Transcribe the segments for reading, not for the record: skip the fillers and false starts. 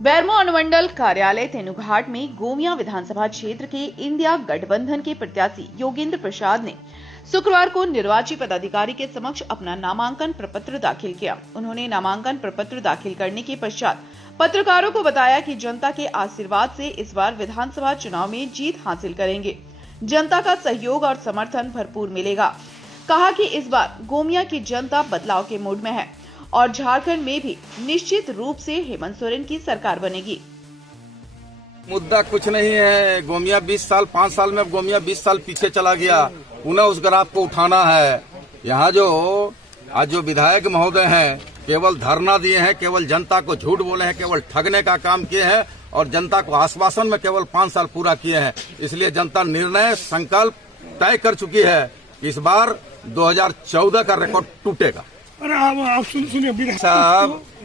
बेरमो अनुमंडल कार्यालय तेनुघाट में गोमिया विधानसभा क्षेत्र के इंडिया गठबंधन के प्रत्याशी योगेंद्र प्रसाद ने शुक्रवार को निर्वाची पदाधिकारी के समक्ष अपना नामांकन प्रपत्र दाखिल किया। उन्होंने नामांकन प्रपत्र दाखिल करने के पश्चात पत्रकारों को बताया कि जनता के आशीर्वाद से इस बार विधानसभा चुनाव में जीत हासिल करेंगे। जनता का सहयोग और समर्थन भरपूर मिलेगा। कहा कि इस बार गोमिया की जनता बदलाव के मूड में है और झारखंड में भी निश्चित रूप से हेमंत सोरेन की सरकार बनेगी। मुद्दा कुछ नहीं है। गोमिया 5 साल में गोमिया 20 साल पीछे चला गया। पुनः उस ग्राफ को उठाना है। यहाँ आज जो विधायक महोदय हैं केवल धरना दिए हैं, केवल जनता को झूठ बोले हैं, केवल ठगने का काम किए हैं और जनता को आश्वासन में केवल 5 साल पूरा किए हैं। इसलिए जनता निर्णय संकल्प तय कर चुकी है। इस बार 2014 का रिकॉर्ड टूटेगा। अरे आप सुनिए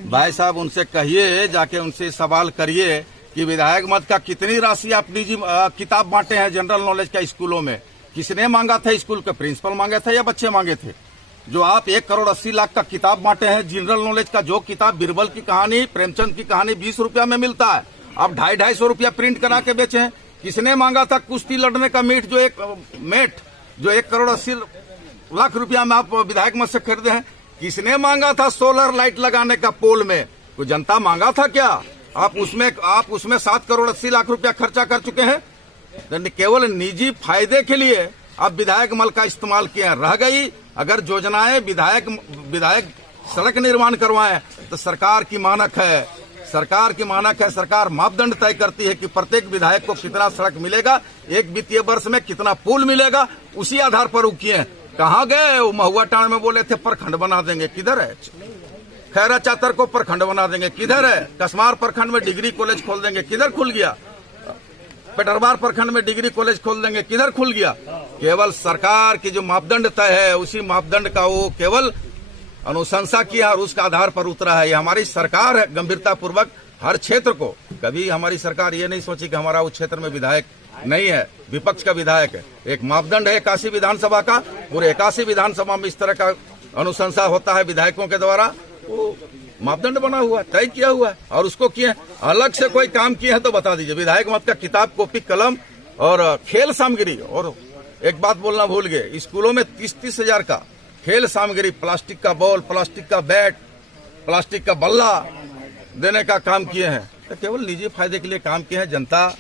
भाई साहब उनसे कहिए, जाके उनसे सवाल करिए कि विधायक मत का कितनी राशि आप निजी किताब बांटे हैं जनरल नॉलेज का स्कूलों में। किसने मांगा था? स्कूल के प्रिंसिपल मांगे थे या बच्चे मांगे थे? जो आप 1 करोड़ 80 लाख का किताब बांटे हैं जनरल नॉलेज का, जो किताब बीरबल की कहानी, प्रेमचंद की कहानी 20 रुपया में मिलता है, आप 250-250 रुपया प्रिंट करा के बेचे हैं। किसने मांगा था कुश्ती लड़ने का मेट, जो 1 करोड़ 80 लाख रुपया में आप विधायक मत से खरीदे हैं? किसने मांगा था सोलर लाइट लगाने का पोल में? कोई जनता मांगा था क्या? आप उसमें 7 करोड़ 80 लाख रुपया खर्चा कर चुके हैं। केवल निजी फायदे के लिए आप विधायक मल का इस्तेमाल किए हैं। रह गई अगर योजनाएं विधायक सड़क निर्माण करवाएं तो सरकार की मानक है। सरकार मापदंड तय करती है कि प्रत्येक विधायक को कितना सड़क मिलेगा, एक वित्तीय वर्ष में कितना पुल मिलेगा, उसी आधार पर वो किए हैं। कहाँ गए? वो महुआ टाण में बोले थे प्रखंड बना देंगे, किधर है? खैरा चातर को प्रखंड बना देंगे, किधर है? कसमार प्रखंड में डिग्री कॉलेज खोल देंगे, किधर खुल गया? पेटरबार प्रखंड में डिग्री कॉलेज खोल देंगे, किधर खुल गया? केवल सरकार की जो मापदंड तय है उसी मापदंड का वो केवल अनुशंसा किया और उसका आधार पर उतरा है। ये हमारी सरकार है, गंभीरता पूर्वक हर क्षेत्र को। कभी हमारी सरकार ये नहीं सोची कि हमारा उस क्षेत्र में विधायक नहीं है, विपक्ष का विधायक है। एक मापदंड है 81 विधानसभा का, पूरे 81 विधानसभा में इस तरह का अनुशंसा होता है विधायकों के द्वारा। वो मापदंड बना हुआ है, तय किया हुआ है और उसको किए। अलग से कोई काम किए हैं तो बता दीजिए। विधायक मत का किताब, कॉपी, कलम और खेल सामग्री। और एक बात बोलना भूल गए, स्कूलों में 30-30 हजार का खेल सामग्री, प्लास्टिक का बॉल, प्लास्टिक का बैट, प्लास्टिक का बल्ला देने का काम किए हैं। तो केवल निजी फायदे के लिए काम किए हैं। जनता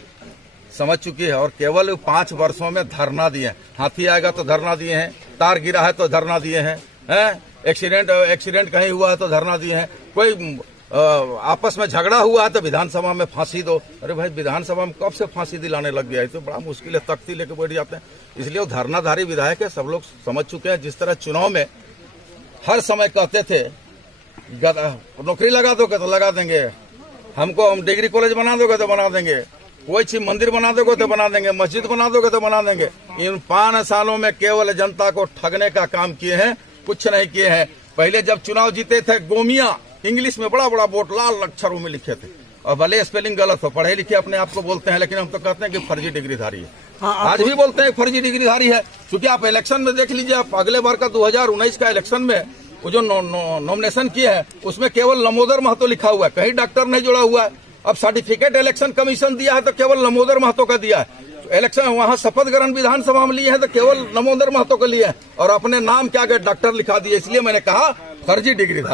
समझ चुकी है और केवल 5 वर्षों में धरना दिए हैं। हाथी आएगा तो धरना दिए हैं, तार गिरा है तो धरना दिए हैं, एक्सीडेंट कहीं हुआ है तो धरना दिए हैं, कोई आपस में झगड़ा हुआ है तो विधानसभा में फांसी दो। अरे भाई, विधानसभा में कब से फांसी दिलाने लग गया है? तो बड़ा मुश्किल है, तख्ती लेके बैठ जाते हैं। इसलिए वो धरनाधारी विधायक है, सब लोग समझ चुके हैं। जिस तरह चुनाव में हर समय कहते थे नौकरी लगा दोगे तो लगा देंगे, हम डिग्री कॉलेज बना दोगे तो बना देंगे, कोई चीज मंदिर बना दोगे तो बना देंगे, मस्जिद बना दोगे तो बना देंगे। इन 5 सालों में केवल जनता को ठगने का काम किए हैं, कुछ नहीं किए हैं। पहले जब चुनाव जीते थे गोमिया, इंग्लिश में बड़ा बड़ा बोर्ड लाल अक्षरों में लिखे थे और भले स्पेलिंग गलत हो, पढ़े लिखे अपने आप को बोलते हैं, लेकिन हम तो कहते हैं कि फर्जी डिग्रीधारी है। आज भी बोलते हैं फर्जी डिग्रीधारी है। क्योंकि आप इलेक्शन में देख लीजिए, आप अगले बार का 2019 का इलेक्शन में वो जो नॉमिनेशन किए हैं उसमें केवल लंबोदर महतो लिखा हुआ है, कहीं डॉक्टर नहीं जुड़ा हुआ है। अब सर्टिफिकेट इलेक्शन कमीशन दिया है तो केवल लंबोदर महतो का दिया है। इलेक्शन वहां शपथ ग्रहण विधानसभा में लिए हैं तो केवल लंबोदर महतो को लिए हैं और अपने नाम के आगे डॉक्टर लिखा दिए। इसलिए मैंने कहा फर्जी डिग्रीधारी।